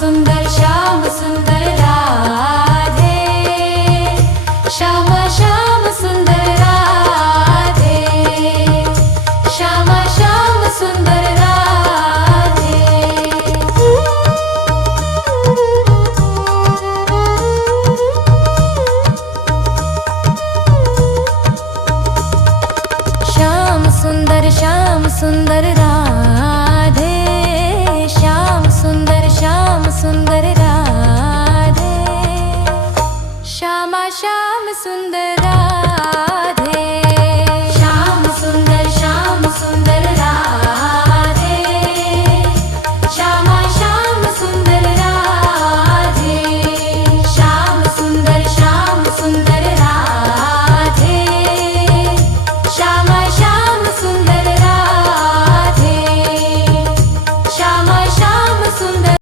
सुंदर श्याम सुंदर राधे, श्यामा श्याम सुंदर राधे, श्यामा श्याम सुंदर राधे। श्याम सुंदर राधे, श्याम सुंदर राधे, श्यामा श्याम सुंदर राधे।